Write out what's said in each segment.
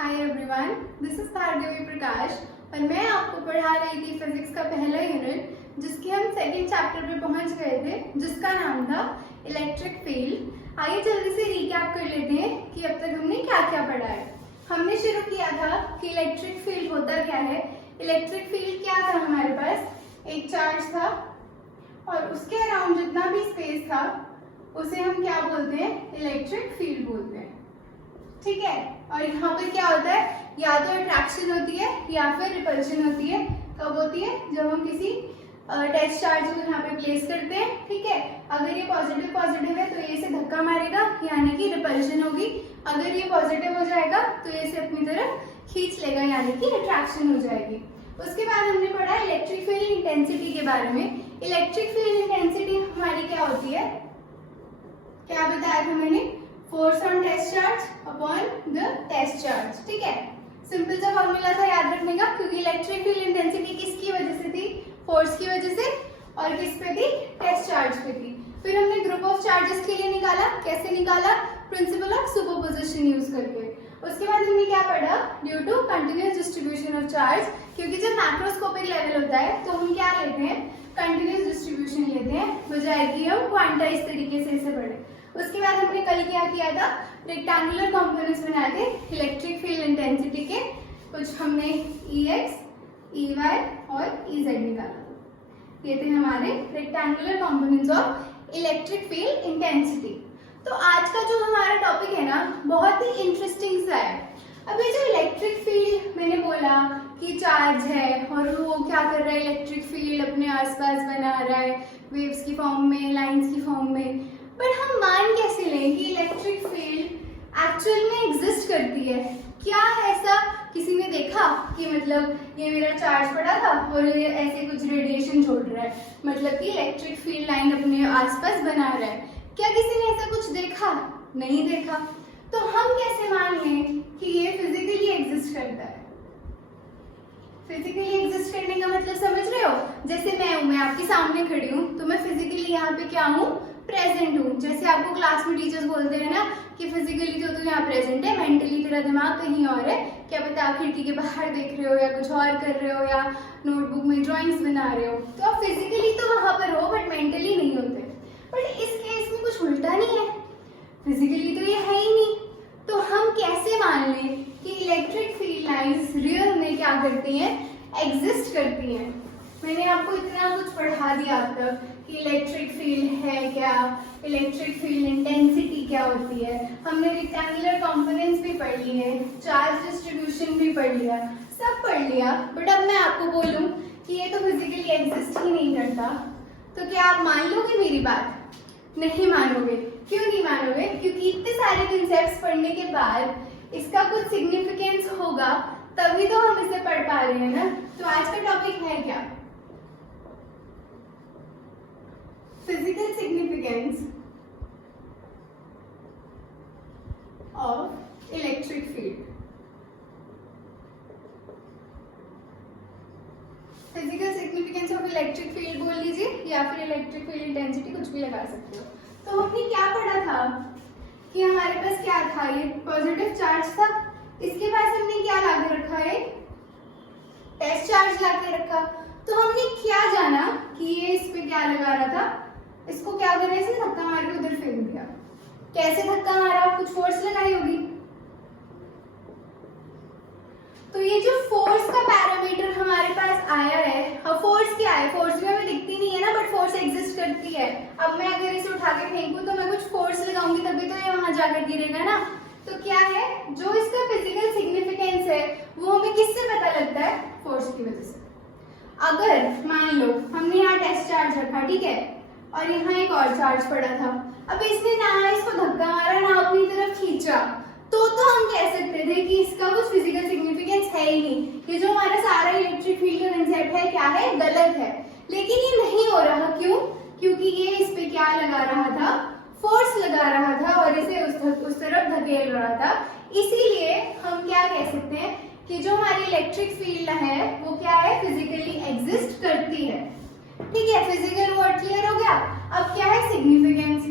Hi everyone, this is Bhargavi Prakash और मैं आपको पढ़ा रही थी फिजिक्स का पहला यूनिट जिसके हम सेकंड चैप्टर पे पहुंच गए थे जिसका नाम था इलेक्ट्रिक फील्ड। आइए जल्दी से रिकैप कर लेते हैं कि अब तक हमने क्या क्या पढ़ा है। हमने शुरू किया था कि इलेक्ट्रिक फील्ड होता क्या है। इलेक्ट्रिक फील्ड क्या था, हमारे पास एक चार्ज था और उसके अराउंड जितना भी स्पेस था उसे हम क्या बोलते हैं, इलेक्ट्रिक फील्ड बोलते हैं। ठीक है, और यहाँ पर क्या होता है, या तो अट्रैक्शन होती है या फिर रिपल्शन होती है। कब होती है, जब हम किसी टेस्ट चार्ज को यहाँ पे प्लेस करते हैं। ठीक है, अगर ये पॉजिटिव पॉजिटिव है तो ये इसे धक्का मारेगा यानी कि रिपल्शन होगी। अगर ये पॉजिटिव हो जाएगा तो ये इसे अपनी तरफ खींच लेगा यानी कि अट्रैक्शन हो जाएगी। उसके बाद हमने पढ़ा इलेक्ट्रिक फील्ड इंटेंसिटी के बारे में। इलेक्ट्रिक फील्ड इंटेंसिटी हमारी क्या होती है, क्या बताया था मैंने, force on test charge upon the test charge. ठीक है, सिंपल सा फॉर्मूला था याद रखने का, क्योंकि इलेक्ट्रिक फील्ड इंटेंसिटी किसकी वजह से थी, फोर्स की वजह से, और किस पे थी, टेस्ट चार्ज पे थी। फिर हमने ग्रुप ऑफ चार्जेस के लिए निकाला, कैसे निकाला, प्रिंसिपल ऑफ सुपरपोजिशन यूज करके। उसके बाद हमने क्या पढ़ा, due to continuous distribution of charge, क्योंकि जब मैक्रोस्कोपिक लेवल होता है तो हम क्या लेते हैं, कंटिन्यूअस डिस्ट्रीब्यूशन लेते हैं, बजाय कि हम क्वांटाइज तरीके से इसे पढ़े। उसके बाद हमने कल क्या किया था, रेक्टेंगुलर कंपोनेंट्स बनाए थे इलेक्ट्रिक फील्ड इंटेंसिटी के। कुछ हमने Ex, Ey और Ez निकाला। ये थे हमारे rectangular components of electric field intensity. तो आज का जो हमारा टॉपिक है ना, बहुत ही इंटरेस्टिंग सा है। अब ये जो इलेक्ट्रिक फील्ड मैंने बोला कि चार्ज है और वो क्या कर रहा है, इलेक्ट्रिक फील्ड अपने आसपास बना रहा है वेव्स की फॉर्म में, लाइंस की फॉर्म में। पर हम मान कैसे लें कि इलेक्ट्रिक फील्ड एक्चुअल में एग्जिस्ट करती है। क्या ऐसा किसी ने देखा कि मतलब ये मेरा चार्ज पड़ा था और ये ऐसे कुछ रेडिएशन छोड़ रहा है, मतलब कि इलेक्ट्रिक फील्ड लाइन अपने आसपास बना रहा है। क्या किसी ने ऐसा कुछ देखा, नहीं देखा। तो हम कैसे मान लें कि ये फिजिकली एग्जिस्ट करता है। फिजिकली एग्जिस्ट करने का मतलब समझ रहे हो, जैसे मैं आपके सामने खड़ी हूँ तो मैं फिजिकली यहाँ पे क्या हूँ, प्रेजेंट हूँ। जैसे आपको क्लास में टीचर्स बोलते हैं ना कि फिजिकली तो यहाँ प्रेजेंट है, मेंटली तेरा दिमाग कहीं और है। क्या पता आप खिड़की के बाहर देख रहे हो या कुछ और कर रहे हो या नोटबुक में ड्राइंग्स बना रहे हो, तो आप फिजिकली तो वहां पर हो बट मेंटली नहीं होते। बट इस केस में कुछ उल्टा नहीं है, फिजिकली तो ये है ही नहीं। तो हम कैसे मान लें कि इलेक्ट्रिक फील्ड लाइंस रियल में क्या करती हैं, एग्जिस्ट करती हैं। मैंने आपको इतना कुछ पढ़ा दिया अब तक कि इलेक्ट्रिक फील्ड है क्या, इलेक्ट्रिक फील्ड इंटेंसिटी क्या होती है, हमने रेक्टेंगुलर कंपोनेंट्स भी पढ़ लिए, चार्ज डिस्ट्रीब्यूशन भी पढ़ लिया, सब पढ़ लिया। बट अब मैं आपको बोलूं कि ये तो फिजिकली एग्जिस्ट ही नहीं करता, तो क्या आप मान लोगे मेरी बात? नहीं मानोगे। क्यों नहीं मानोगे? क्योंकि इतने सारे कंसेप्ट्स पढ़ने के बाद इसका कुछ सिग्निफिकेंस होगा, तभी तो हम इसे पढ़ पा रहे हैं ना। तो आज का टॉपिक है क्या, physical significance of electric field. Physical significance of electric field बोल लीजिए या फिर इलेक्ट्रिक फील्ड इंटेंसिटी, कुछ भी लगा सकते हो। तो हमने क्या पढ़ा था कि हमारे पास क्या था, ये पॉजिटिव चार्ज था, इसके पास हमने क्या ला के रखा है, टेस्ट चार्ज ला के रखा। तो हमने क्या जाना कि ये इस पे क्या लगा रहा था, इसको क्या कर रहा है, इसने धक्का मार के उधर फेंक दिया। कैसे धक्का मारा, कुछ फोर्स लगाई होगी। तो ये जो फोर्स का पैरामीटर हमारे पास आया है, फोर्स क्या है, फोर्स भी हमें दिखती नहीं है ना, बट फोर्स एग्जिस्ट करती है। अब मैं अगर इसे उठा के फेंकूं तो मैं कुछ फोर्स लगाऊंगी तभी तो ये वहां जाकर गिरेगा ना। तो क्या है, जो इसका फिजिकल सिग्निफिकेंस है वो हमें किससे पता लगता है, फोर्स की वजह से। अगर मान लो हमने यहाँ टेस्ट चार्ज रखा, ठीक है, और यहाँ एक और चार्ज पड़ा था, अब इसने ना इसको धक्का मारा ना अपनी तरफ खींचा, तो हम कह सकते थे कि इसका कुछ फिजिकल सिग्निफिकेंस है ही नहीं। ये जो हमारा सारा इलेक्ट्रिक फील्ड का कंसेप्ट है क्या है, गलत है। लेकिन ये नहीं हो रहा, क्यों? क्योंकि ये इस पे क्या लगा रहा था, फोर्स लगा रहा था और इसे उस तरफ धकेल रहा था। इसीलिए हम क्या कह सकते हैं कि जो हमारी इलेक्ट्रिक फील्ड है वो क्या है, फिजिकली एग्जिस्ट करती है। ठीक है, फिजिकल वर्ड क्लियर हो गया। अब क्या है सिग्निफिकेंस।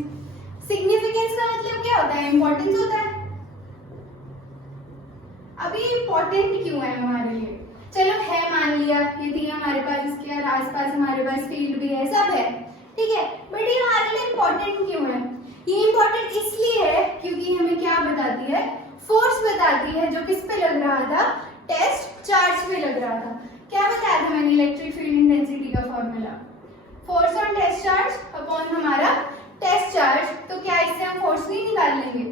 सिग्निफिकेंस का मतलब क्या होता है, इंपॉर्टेंस होता है। अभी इम्पोर्टेंट क्यों है हमारे लिए? चलो है, मान लिया ये थी हमारे पास, इसके आसपास हमारे पास फील्ड भी है, सब है, ठीक है, बट ये हमारे लिए इम्पोर्टेंट क्यों है? ये इम्पोर्टेंट इसलिए है क्योंकि हमें क्या बताती है? फोर्स बताती है, जो किस पे लग रहा था? टेस्ट चार्ज पे लग रहा था। क्या बताया था मैंने? इलेक्ट्रिक फील्ड इंटेंसिटी का formula, force on test charge upon हमारा टेस्ट चार्ज। तो क्या इससे हम फोर्स नहीं निकाल लेंगे?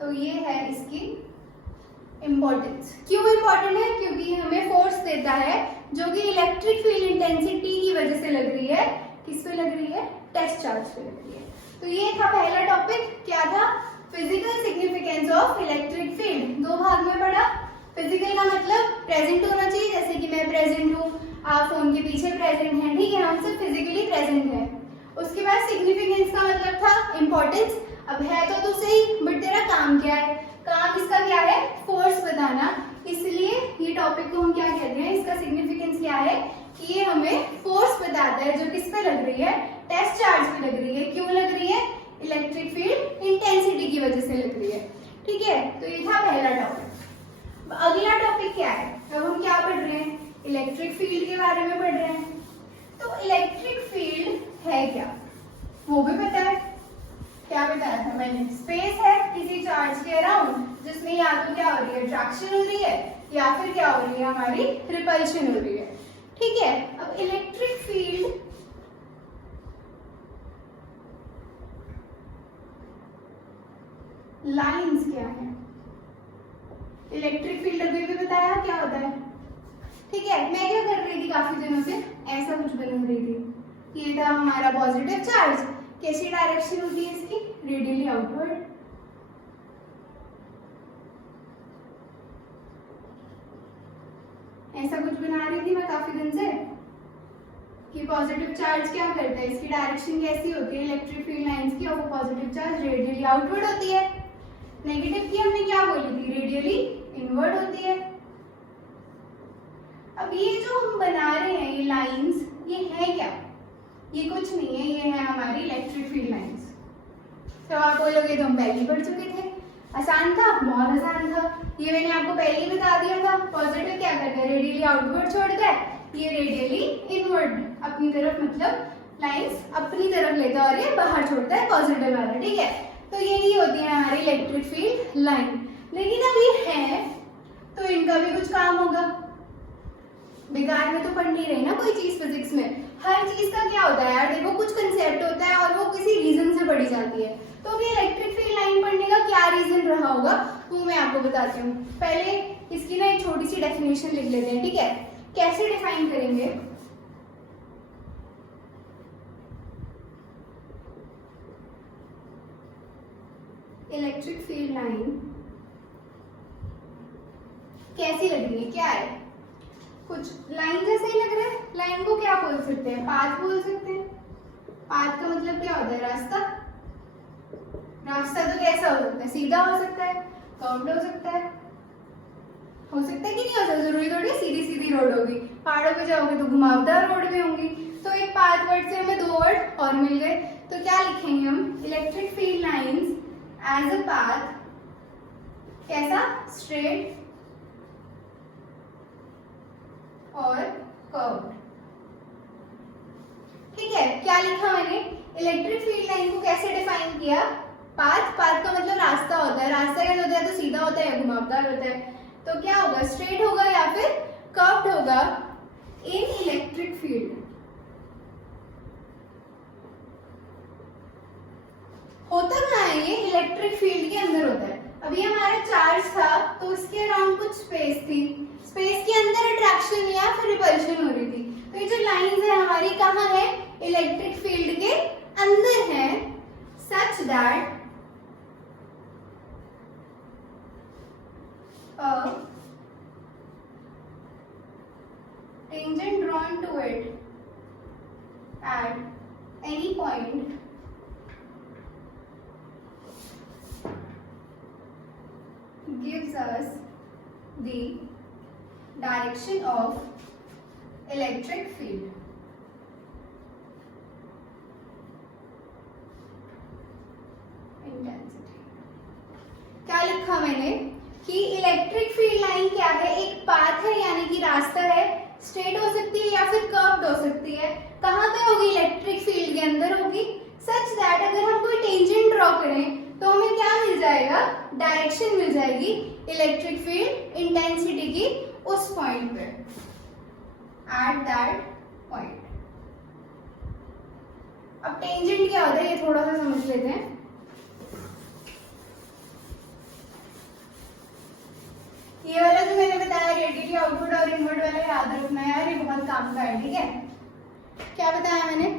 तो ये है इसकी इम्पोर्टेंस। क्यों इम्पोर्टेंट है? क्योंकि हमें फोर्स देता है जो कि इलेक्ट्रिक फील्ड इंटेंसिटी की वजह से लग रही है। किस पे लग रही है? टेस्ट चार्ज पे लग रही है। तो ये था पहला टॉपिक, क्या था? Physical significance of electric field. दो भाग में पढ़ा। फिजिकल का मतलब प्रेजेंट होना चाहिए, जैसे कि मैं प्रेजेंट हूँ, आप फोन के पीछे प्रेजेंट हैं, ठीक है, हम सब फिजिकली प्रेजेंट हैं। उसके बाद सिग्निफिकेंस का मतलब था इम्पोर्टेंस। अब है तो सही, बट तेरा काम क्या है? काम इसका क्या है? फोर्स बताना। इसलिए ये टॉपिक को हम क्या कहते हैं? इसका सिग्निफिकेंस क्या है कि ये हमें फोर्स बताता है जो किस पे लग रही है? टेस्ट चार्ज पे लग रही है। क्यों लग रही है? इलेक्ट्रिक फील्ड इंटेंसिटी की वजह से लग रही है, ठीक है। तो ये था पहला टॉपिक। अगला टॉपिक क्या है? अब हम क्या पढ़ रहे हैं? इलेक्ट्रिक फील्ड के बारे में पढ़ रहे हैं। तो इलेक्ट्रिक फील्ड है क्या, वो भी पता है। क्या बताया था मैंने? स्पेस है किसी चार्ज के अराउंड, जिसमें या तो क्या हो रही है? अट्रैक्शन हो रही है, या फिर क्या हो रही है? हमारी रिपल्शन हो रही है, ठीक है। अब इलेक्ट्रिक फील्ड लाइंस क्या है? इलेक्ट्रिक फील्ड अभी भी बताया क्या होता है, ठीक है। मैं क्या कर रही थी काफी दिनों से? ऐसा कुछ बना रही थी। ये था हमारा पॉजिटिव चार्ज। कैसी डायरेक्शन होती है इसकी? Radially outward. ऐसा कुछ बना रही थी मैं काफी दिन से कि पॉजिटिव चार्ज क्या करता है, इसकी डायरेक्शन कैसी होती है इलेक्ट्रिक फील्ड लाइंस की, और वो पॉजिटिव चार्ज रेडियली आउटवर्ड होती है। नेगेटिव की हमने क्या बोली थी? रेडियली इनवर्ड होती है। अब ये जो हम बना रहे हैं ये लाइंस, ये है क्या? ये कुछ नहीं है, ये है हमारी इलेक्ट्रिक फील्ड लाइंस। तो आप बोलोगे तो हम पहले ही पढ़ चुके थे, आसान था, बहुत आसान था। ये मैंने आपको पहले ही बता दिया था। पॉजिटिव क्या करता है? रेडियली आउटवर्ड छोड़ता है, ये रेडियली इनवर्ड अपनी तरफ, मतलब लाइंस अपनी तरफ लेता है और ये बाहर छोड़ता है पॉजिटिव वाला, ठीक है। तो यही होती है हमारी इलेक्ट्रिक फील्ड लाइन। लेकिन अब ये है तो इनका भी कुछ काम होगा। बेकार में तो पढ़ नहीं रही ना कोई चीज फिजिक्स में। हर चीज का क्या होता है यार, देखो कुछ कंसेप्ट होता है और वो किसी रीजन से पढ़ी जाती है। तो अभी इलेक्ट्रिक फील्ड लाइन पढ़ने का क्या रीजन रहा होगा वो मैं आपको बताती हूँ। पहले इसकी ना एक छोटी सी डेफिनेशन लिख लेते हैं, ठीक है। कैसे डिफाइन करेंगे? इलेक्ट्रिक फील्ड लाइन कैसी लग रही है, क्या है? कुछ लाइन जैसे ही लग रहा है। लाइन को क्या बोल सकते हैं? पाथ बोल सकते हैं। पाथ का मतलब क्या होता है? रास्ता। रास्ता तो कैसा हो सकता है? सीधा हो सकता है, कर्व्ड हो सकता है, हो सकता है कि नहीं हो सकता? जरूरी थोड़ी सीधी सीधी रोड होगी। पहाड़ों पे जाओगे तो घुमावदार रोड भी होंगी। तो एक पाथ वर्ड से हमें दो वर्ड और मिल गए। तो क्या लिखेंगे हम? Electric field lines as a path, कैसा? स्ट्रेट और कर्व्ड, ठीक है। क्या लिखा मैंने? इलेक्ट्रिक फील्ड लाइन को कैसे डिफाइन किया? पाथ। पाथ का मतलब रास्ता होता है। रास्ता क्या होता है? तो सीधा होता है या घुमावदार होता है। तो क्या होगा? स्ट्रेट होगा या फिर कर्व्ड होगा इन इलेक्ट्रिक फील्ड। होता कहाँ है ये? इलेक्ट्रिक फील्ड के अंदर होता है। अभी हमारा चार्ज था तो इसके अराउंड कुछ स्पेस थी, स्पेस के अंदर अट्रैक्शन या फिर रिपल्शन हो रही थी। तो ये जो लाइंस है हमारी कहाँ है? इलेक्ट्रिक फील्ड के अंदर है, such that tangent drawn to it at any point gives us the direction of electric field. Intensity क्या लिखा लिखा मैंने कि इलेक्ट्रिक फील्ड लाइन क्या है, एक पाथ है यानी कि रास्ता है, स्ट्रेट हो सकती है या फिर कर्व्ड हो सकती है। कहाँ पे होगी? इलेक्ट्रिक फील्ड के अंदर होगी। सच दैट अगर हम कोई टेंजेंट ड्रॉ करें तो हमें क्या मिल जाएगा? डायरेक्शन मिल जाएगी इलेक्ट्रिक फील्ड इंटेंसिटी की उस पॉइंट पे, एट दैट पॉइंट। अब टेंजेंट क्या होता है ये थोड़ा सा समझ लेते हैं। ये वाला जो मैंने बताया रेडियली आउटवर्ड और इनवर्ड वाला याद रखना है यार, ये बहुत काम का है, ठीक है। क्या बताया मैंने?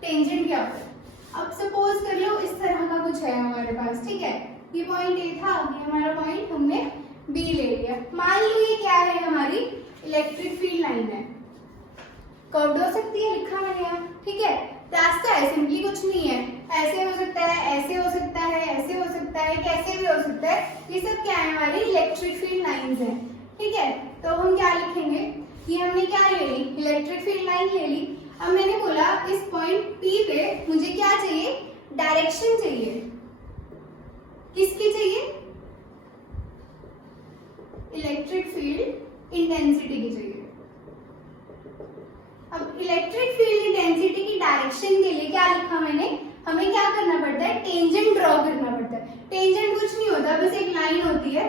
टेंजेंट क्या होता है? अब सपोज कर लो इस तरह का कुछ है हमारे पास, ठीक है। ये पॉइंट ए था, ये हमारा पॉइंट हमने बी ले लिया। मान लो ये क्या है? हमारी इलेक्ट्रिक फील्ड लाइन है, कर्व्ड हो सकती है, लिखा मैंने यहाँ, ठीक है। रास्ता है, सिंपली कुछ नहीं है, ऐसे हो सकता है, ऐसे हो सकता है, ऐसे हो सकता है, कैसे भी हो सकता है। ये सब क्या है? हमारी इलेक्ट्रिक फील्ड लाइंस है, ठीक है। तो हम क्या लिखेंगे? ये हमने क्या ले ली? इलेक्ट्रिक फील्ड लाइन ले ली। अब मैंने बोला इस पॉइंट P पे मुझे क्या चाहिए? डायरेक्शन चाहिए। किसकी चाहिए? इलेक्ट्रिक फील्ड इंटेंसिटी की चाहिए। अब इलेक्ट्रिक फील्ड इंटेंसिटी की डायरेक्शन के लिए क्या लिखा मैंने? हमें क्या करना पड़ता है? टेंजेंट ड्रॉ करना पड़ता है। टेंजेंट कुछ नहीं होता, बस एक लाइन होती है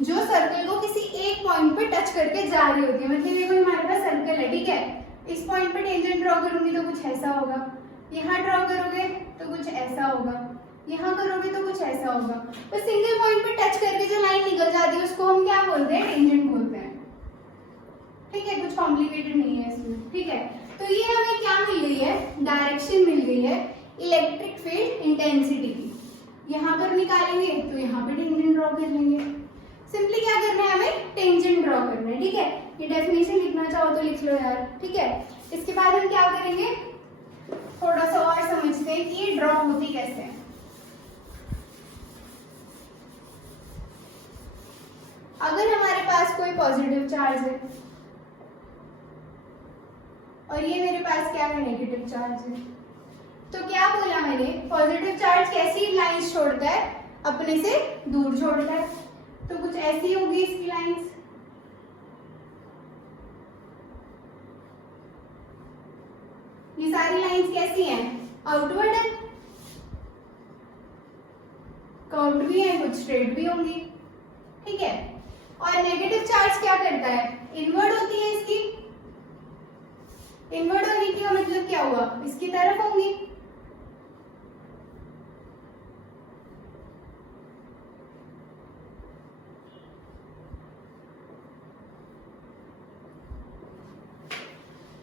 जो सर्कल को किसी एक पॉइंट पे टच करके जा रही होती है। मतलब ये कोई हमारे पास सर्कल है, ठीक है। इस पॉइंट पे टेंजेंट ड्रॉ करूंगी तो कुछ ऐसा होगा, यहाँ ड्रॉ करोगे तो कुछ ऐसा होगा, यहाँ करोगे तो कुछ ऐसा होगा। बस सिंगल पॉइंट पे टच करके जो लाइन निकल जाती है उसको हम क्या बोलते हैं? टेंजेंट बोलते हैं, ठीक है। कुछ कॉम्प्लिकेटेड नहीं है इसमें, ठीक है। तो ये हमें क्या मिल गई है? डायरेक्शन मिल गई है इलेक्ट्रिक फील्ड इंटेंसिटी की। यहाँ पर निकालेंगे तो यहाँ पे टेंजेंट ड्रॉ कर लेंगे। सिंपली क्या करना है? हमें टेंजेंट ड्रॉ करना है, ठीक है। ये डेफिनेशन लिखना चाहो तो लिख लो यार, ठीक है। इसके बाद हम क्या करेंगे? थोड़ा सा और समझते हैं कि ये ड्रॉ होती कैसे है। अगर हमारे पास कोई पॉजिटिव चार्ज है और ये मेरे पास क्या है? नेगेटिव चार्ज है, तो क्या बोला मैंने? पॉजिटिव चार्ज कैसी लाइंस छोड़ता है? अपने से दूर छोड़ता है। तो कुछ ऐसी होगी इसकी लाइंस। ये सारी लाइंस कैसी हैं? आउटवर्ड है, कर्व्ड भी है, कुछ स्ट्रेट भी होंगी, ठीक है। और नेगेटिव चार्ज क्या करता है? इनवर्ड होती है इसकी। इनवर्ड होने का मतलब क्या हुआ? इसकी तरफ होंगी।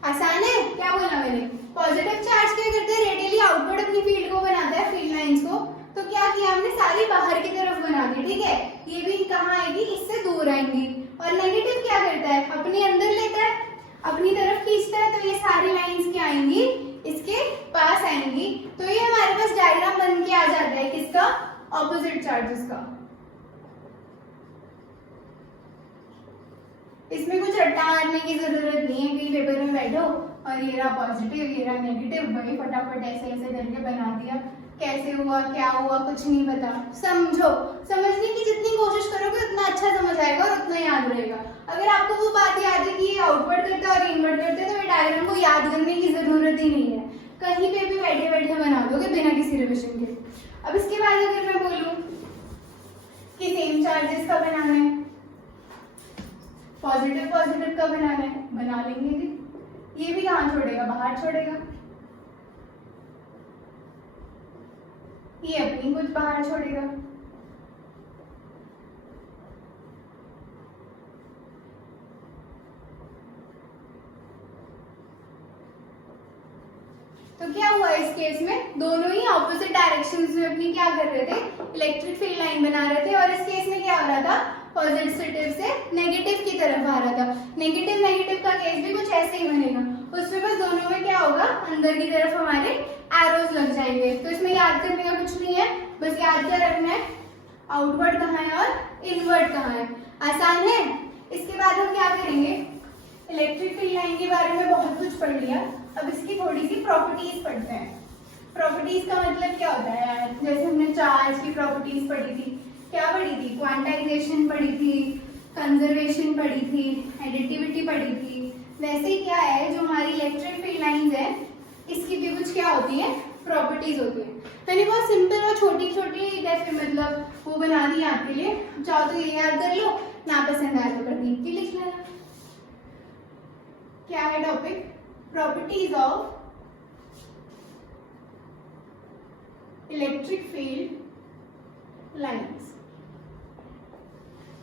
आसान है? क्या बोला मैंने? पॉजिटिव चार्ज क्या करते हैं? रेडियली आउटवर्ड अपनी फील्ड को बनाता है, फील्ड लाइंस को। तो क्या किया हमने? सारी बाहर की तरफ बना दी, ठीक है। ये भी कहाँ आएगी? इससे दूर आएंगी। और नेगेटिव क्या करता है? अपने अंदर लेता है, अपनी तरफ खींचता है। तो ये सारी लाइंस क्या आएंगी? इसके पास आएंगी। तो ये हमारे पास डायग्राम बन के आ जाता है किसका? ऑपोजिट चार्जेस का। इसमें कुछ रट्टा मारने की जरूरत नहीं है कि पेपर में बैठो और ये रहा पॉजिटिव, ये रहा नेगेटिव, भाई फटाफट ऐसे ऐसे करके बना दिया। कैसे हुआ, क्या हुआ, कुछ नहीं पता। समझो, समझने की जितनी कोशिश करोगे उतना अच्छा समझ आएगा और उतना याद रहेगा। अगर आपको वो बात याद है कि ये आउटवर्ड करता है और इनवर्ड करता है तो ये डायग्राम को याद करने की जरूरत ही नहीं है, कहीं पे भी बैठे बैठे बना दोगे बिना किसी रिविजन के। अब इसके बाद अगर मैं बोलूं कि सेम चार्जेस का बनाना है, पॉजिटिव पॉजिटिव का बनाना है, बना लेंगे जी। ये भी कहाँ छोड़ेगा? बाहर छोड़ेगा। ये अपनी कुछ बाहर छोड़ेगा। तो क्या हुआ इस केस में? दोनों ही ऑपोजिट डायरेक्शंस में अपनी क्या कर रहे थे? इलेक्ट्रिक फील्ड लाइन बना रहे थे। और इस केस में क्या हो रहा था? पॉजिटिव से नेगेटिव की तरफ आ रहा था। नेगेटिव नेगेटिव का केस भी कुछ ऐसे ही बनेगा। उसमें बस दोनों में क्या होगा? अंदर की तरफ हमारे एरोज लग जाएंगे। तो इसमें याद करने का कुछ नहीं है, बस याद क्या रखना है? आउटवर्ड कहाँ है और इनवर्ड कहाँ है। आसान है। इसके बाद हम क्या करेंगे? इलेक्ट्रिक फील्ड लाइन के बारे में बहुत कुछ पढ़ लिया, अब इसकी थोड़ी सी प्रॉपर्टीज पढ़ते हैं। प्रॉपर्टीज का मतलब क्या होता है यार? जैसे हमने चार्ज की प्रॉपर्टीज पढ़ी थी, क्या पढ़ी थी? क्वांटाइजेशन पढ़ी थी, कंजर्वेशन पढ़ी थी, एडिटिविटी पढ़ी थी। वैसे ही क्या है, जो हमारी इलेक्ट्रिक फील्ड लाइंस है इसकी भी कुछ क्या होती है? प्रॉपर्टीज होती है। यानी बहुत सिंपल और छोटी छोटी कैसे मतलब वो बना दी आपके लिए। चाहो तो ये याद कर लो, ना पसंद आया तो कर दी लिख लेना। क्या है topic? Properties of electric field lines.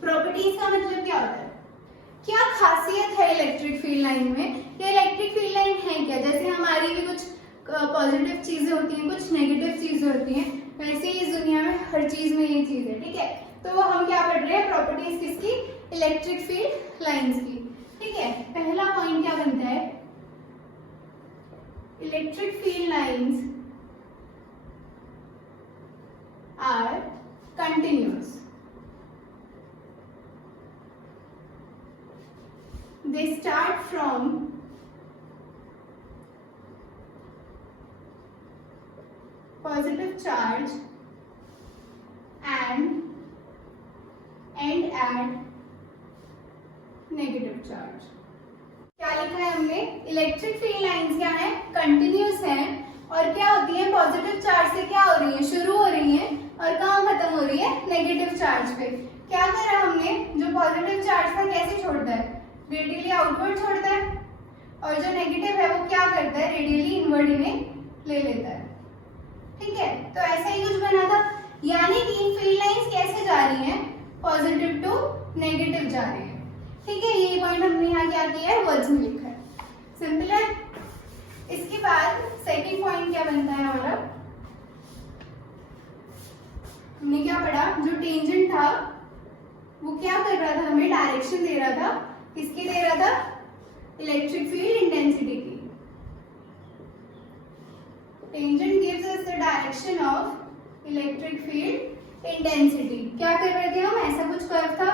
Properties का मतलब क्या होता है? क्या खासियत है इलेक्ट्रिक फील्ड लाइन में? या इलेक्ट्रिक फील्ड लाइन है क्या? जैसे हमारी भी कुछ पॉजिटिव चीजें होती हैं, कुछ नेगेटिव चीजें होती हैं, वैसे ही इस दुनिया में हर चीज में ये चीज है। ठीक है, तो हम क्या पढ़ रहे हैं? प्रॉपर्टीज किसकी? इलेक्ट्रिक फील्ड लाइंस की। ठीक है, पहला पॉइंट क्या बनता है? Electric field lines are continuous. They start from positive charge and end at negative charge. क्या लिखा है हमने? इलेक्ट्रिक फील्ड लाइंस क्या है? कंटिन्यूअस है और क्या होती है? पॉजिटिव चार्ज से क्या हो रही है? शुरू हो रही है और कहाँ खत्म हो रही है? नेगेटिव चार्ज पे। क्या करा हमने? जो पॉजिटिव चार्ज था कैसे छोड़ता है? रेडियली आउटवर्ड छोड़ता है, और जो नेगेटिव है वो क्या करता है? रेडियली इनवर्ड इन्हें ले लेता है। ठीक है, तो ऐसा ही कुछ बना था। यानी कि फील्ड लाइंस कैसे जा रही हैं? पॉजिटिव टू नेगेटिव जा रही है। ठीक है, ये पॉइंट हमने यहाँ क्या किया है? वर्ड्स में लिखा है। सिंपल है। इसके बाद सेकंड पॉइंट क्या बनता है हमारा? हमने क्या पढ़ा? जो टेंजेंट था वो क्या कर रहा था? हमें डायरेक्शन दे रहा था। किसकी दे रहा था? इलेक्ट्रिक फील्ड इंटेंसिटी की। Tangent gives us the direction of electric field intensity. क्या कर रहे थे हम? ऐसा कुछ कर्व था,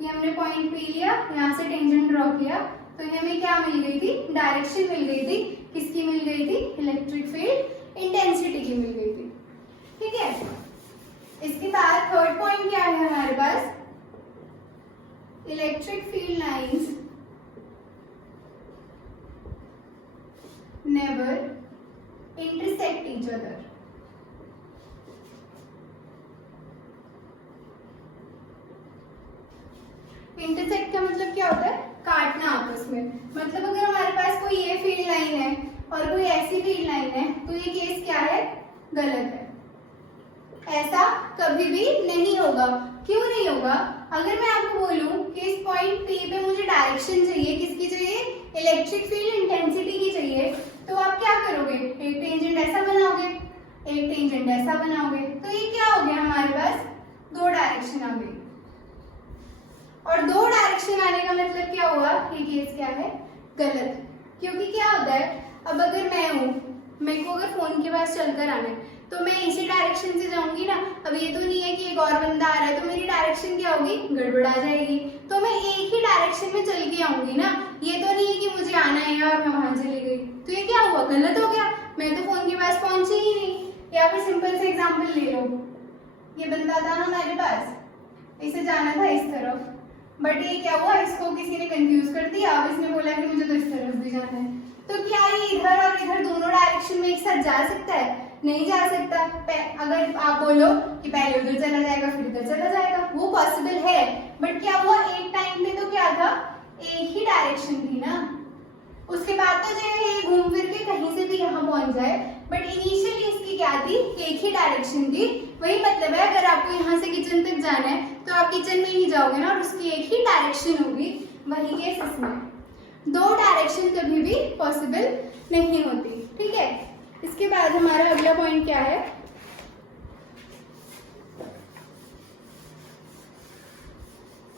ये हमने पॉइंट पी लिया, यहाँ से टेंजेंट ड्रॉ किया, तो ये हमें क्या मिल गई थी? डायरेक्शन मिल गई थी। किसकी मिल गई थी? इलेक्ट्रिक फील्ड इंटेंसिटी की मिल गई थी। ठीक है, इसके बाद थर्ड पॉइंट क्या है हमारे पास? Electric field lines never intersect each other. Intersect का मतलब क्या होता है? काटना आपस में। मतलब अगर हमारे पास कोई ये फील्ड लाइन है और कोई ऐसी फील्ड लाइन है तो ये केस क्या है? गलत है। ऐसा कभी भी नहीं होगा। क्यों नहीं होगा? अगर मैं आपको बोलूं कि इस पॉइंट P पे मुझे डायरेक्शन चाहिए, किसकी चाहिए? इलेक्ट्रिक फील्ड इंटेंसिटी की चाहिए, तो आप क्या करोगे? एक टेंजेंट ऐसा बनाओगे, एक टेंजेंट ऐसा बनाओगे, तो ये क्या हो गया? हमारे पास दो डायरेक्शन आ गई। और दो डायरेक्शन आने का मतलब क्या हुआ? ये केस क्या है? गलत। क्योंकि क्या होता है, अब अगर मैं हूं, मेरे को अगर फोन के पास चलकर आना है तो मैं इसी डायरेक्शन से जाऊंगी ना। अब ये तो नहीं है कि एक और बंदा आ रहा है तो मेरी डायरेक्शन क्या होगी? गड़बड़ा जाएगी। तो मैं एक ही डायरेक्शन में चल के आऊंगी ना। ये तो नहीं है कि मुझे आना है और मैं वहां चली गई, तो ये क्या हुआ? गलत हो गया। मैं तो फोन के पास पहुंची ही नहीं। या फिर सिंपल से एग्जाम्पल ले लो, ये बंदा था ना हमारे पास, इसे जाना था इस तरफ, बट ये क्या हुआ? इसको किसी ने कंफ्यूज कर दिया। अब इसने बोला कि मुझे तो इस तरफ भी जाना है। तो क्या ये इधर और इधर दोनों डायरेक्शन में एक साथ जा सकता है? नहीं जा सकता। अगर आप बोलो कि पहले उधर चला जाएगा फिर इधर चला जाएगा, वो पॉसिबल है, बट क्या हुआ? एक टाइम पे तो क्या था? एक ही डायरेक्शन थी ना। उसके बाद तो जो है घूम फिर के कहीं से भी यहाँ पहुंच जाए, बट इनिशियली इसकी क्या थी? एक ही डायरेक्शन थी। वही मतलब है, अगर आपको यहाँ से किचन तक जाना है तो आप किचन में ही जाओगे ना, और उसकी एक ही डायरेक्शन होगी। वही केस इसमें, दो डायरेक्शन कभी भी पॉसिबल नहीं होती। ठीक है, इसके बाद हमारा अगला पॉइंट क्या है?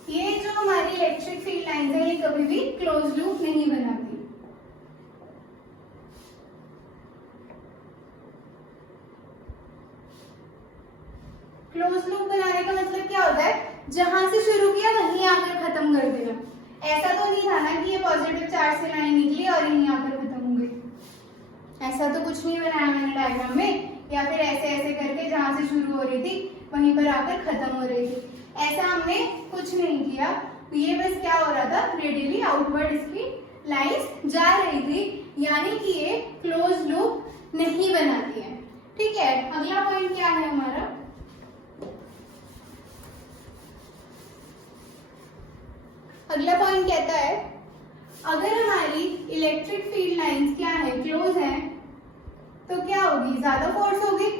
ये जो हमारी इलेक्ट्रिक फील्ड लाइंस है ये कभी भी क्लोज लूप नहीं बनाती। क्लोज लूप बनाने का मतलब क्या होता है? जहां से शुरू किया वहीं आकर खत्म कर देना। ऐसा तो नहीं था ना कि ये पॉजिटिव चार्ज से लाइन निकली और यहीं आकर खत्म हो गई। ऐसा तो कुछ नहीं बनाया मैंने डायग्राम में, या फिर ऐसे ऐसे करके जहां से शुरू हो रही थी वहीं पर आकर खत्म हो रही थी। ऐसा हमने कुछ नहीं किया, तो ये बस क्या हो रहा था, रेडियली आउटवर्ड इसकी लाइंस जा रही थी, यानी कि ये क्लोज लूप नहीं बनाती है। ठीक है, अगला पॉइंट क्या है हमारा, अगला पॉइंट कहता है अगर हमारी इलेक्ट्रिक फील्ड लाइंस क्या है, क्लोज है, तो क्या होगी, ज्यादा फोर्स होगी।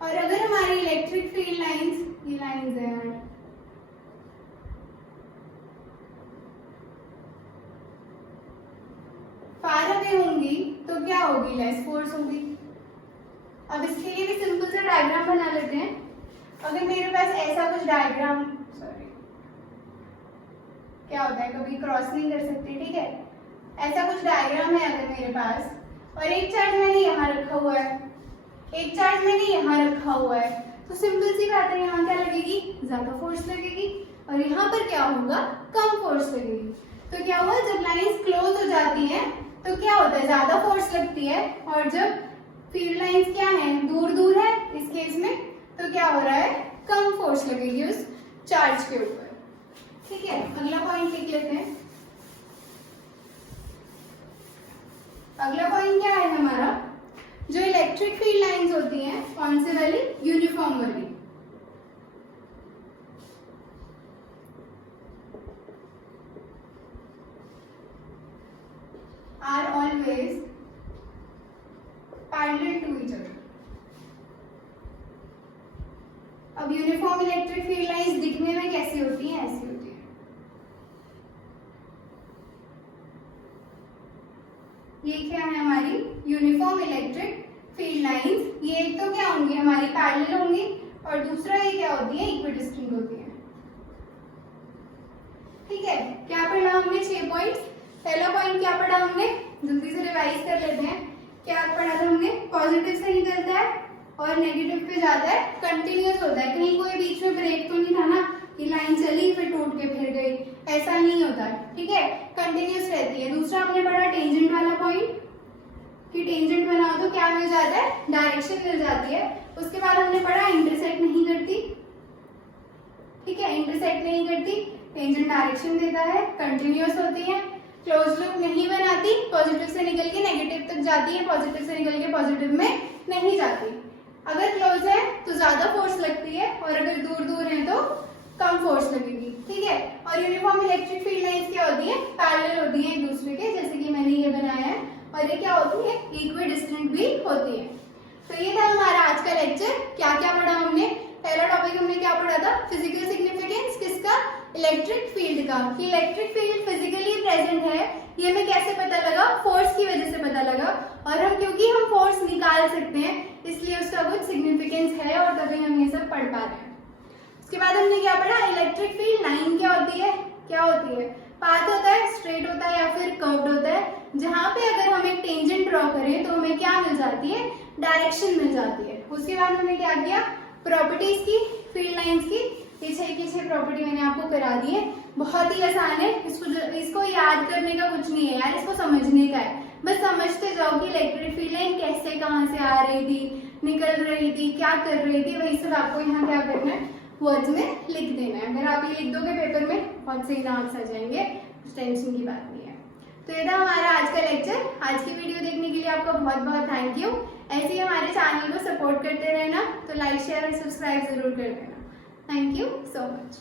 और अगर हमारी इलेक्ट्रिक फील्ड लाइंस, ये लाइंस है, फार अवे होंगी तो क्या होगी, लेस फोर्स होगी। अब इसके लिए भी सिंपल सा डायग्राम बना लेते हैं। अगर मेरे पास ऐसा कुछ डायग्राम, सॉरी क्या होता है, कभी क्रॉस नहीं कर सकते, ठीक है, ऐसा कुछ डायग्राम है अगर मेरे पास, और एक चार्ज मैंने यहाँ रखा हुआ है, एक चार्ज मैंने यहाँ रखा हुआ है, तो सिंपल सी बात है, यहाँ क्या लगेगी, ज्यादा फोर्स लगेगी, और यहाँ पर क्या होगा, कम फोर्स लगेगी। तो क्या हुआ, जब लाइंस क्लोज हो जाती है तो क्या होता है, ज्यादा फोर्स लगती है, और जब फील्ड लाइंस क्या है, दूर दूर है इस केस में, तो क्या हो रहा है, कम फोर्स लगेगी उस चार्ज के ऊपर। ठीक है, अगला पॉइंट लिख लेते हैं। अगला पॉइंट क्या है हमारा, जो इलेक्ट्रिक फील्ड लाइंस होती हैं, कौन सी वाली, यूनिफॉर्म वाली, are always parallel to each other. अब यूनिफॉर्म इलेक्ट्रिक फील्ड लाइंस दिखने में कैसी होती हैं, ऐसी होती है। ये क्या है हमारी यूनिफॉर्म इलेक्ट्रिक फील्ड लाइंस। ये एक तो क्या होंगी, हमारी पैरेलल होंगी, और दूसरा ये क्या होती है, इक्विडिस्टिंक्ट होती है। ठीक है, क्या पढ़ा हमने, 6 पॉइंट्स। पहला पॉइंट क्या पढ़ा हमने, जल्दी से रिवाइज कर लेते हैं। क्या पढ़ा था हमने, पॉजिटिव से निकलता है और नेगेटिव पे जाता है, कंटिन्यूअस होता है, कहीं कोई बीच में ब्रेक तो नहीं था ना कि लाइन चली फिर टूट के फिर गई, ऐसा नहीं होता है। ठीक है, कंटिन्यूअस रहती है। दूसरा हमने पढ़ा टेंजेंट वाला पॉइंट, कि टेंजेंट बनाओ तो क्या मिल जाता है, डायरेक्शन मिल जाती है। उसके बाद हमने पढ़ा इंटरसेक्ट नहीं करती। ठीक है, इंटरसेक्ट नहीं करती, टेंजेंट डायरेक्शन देता है, कंटिन्यूअस होती है, क्लोज लूप नहीं बनाती, पॉजिटिव से निकल के नेगेटिव तक जाती है, पॉजिटिव से निकल के पॉजिटिव में नहीं जाती। अगर क्लोज है तो ज्यादा फोर्स लगती है, और अगर दूर दूर है तो कम फोर्स लगेगी। ठीक है, और यूनिफॉर्म इलेक्ट्रिक फील्ड लाइंस क्या होती है, पैरेलल होती है एक दूसरे के, जैसे कि मैंने ये बनाया है, और ये क्या होती है, इक्विडिस्टेंट भी होती है। तो ये था हमारा आज का लेक्चर। क्या क्या पढ़ा हमने, पहला टॉपिक हमने क्या पढ़ा था, फिजिकल सिग्निफिकेंस किसका, इलेक्ट्रिक फील्ड का, कि इलेक्ट्रिक फील्ड फिजिकली प्रेजेंट है, ये हमें कैसे पता लगा, फोर्स की वजह से पता लगा, और हम क्योंकि हम फोर्स निकाल सकते हैं इसलिए उसका कुछ सिग्निफिकेंस है, और तभी हम ये सब पढ़ पा रहे हैं। उसके बाद हमने क्या पढ़ा, इलेक्ट्रिक फील्ड लाइन क्या होती है, क्या होती है, पाथ होता है, स्ट्रेट होता है या फिर कर्व्ड होता है, जहां पे अगर हम एक टेंजेंट ड्रॉ करें तो हमें क्या मिल जाती है, डायरेक्शन मिल जाती है। उसके बाद हमने क्या किया, प्रॉपर्टीज की फील्ड लाइंस की, ये 6 की 6 प्रॉपर्टी मैंने आपको करा दी है। बहुत ही आसान है, इसको याद करने का कुछ नहीं है यार, इसको समझने का है, बस समझते जाओ कि इलेक्ट्रिक फील्ड लाइन कैसे, कहाँ से आ रही थी, निकल रही थी, क्या कर रही थी, वही सब आपको यहाँ क्या करना है, वर्ड्स में लिख देना है। अगर आप ये लिख दोगे पेपर में, बहुत सही मार्क्स आ जाएंगे, कुछ टेंशन की बात नहीं है। तो ये था हमारा आज का लेक्चर। आज की वीडियो देखने के लिए आपका बहुत बहुत थैंक यू। ऐसे ही हमारे चैनल को सपोर्ट करते रहना, तो लाइक शेयर और सब्सक्राइब जरूर कर देना। Thank you so much.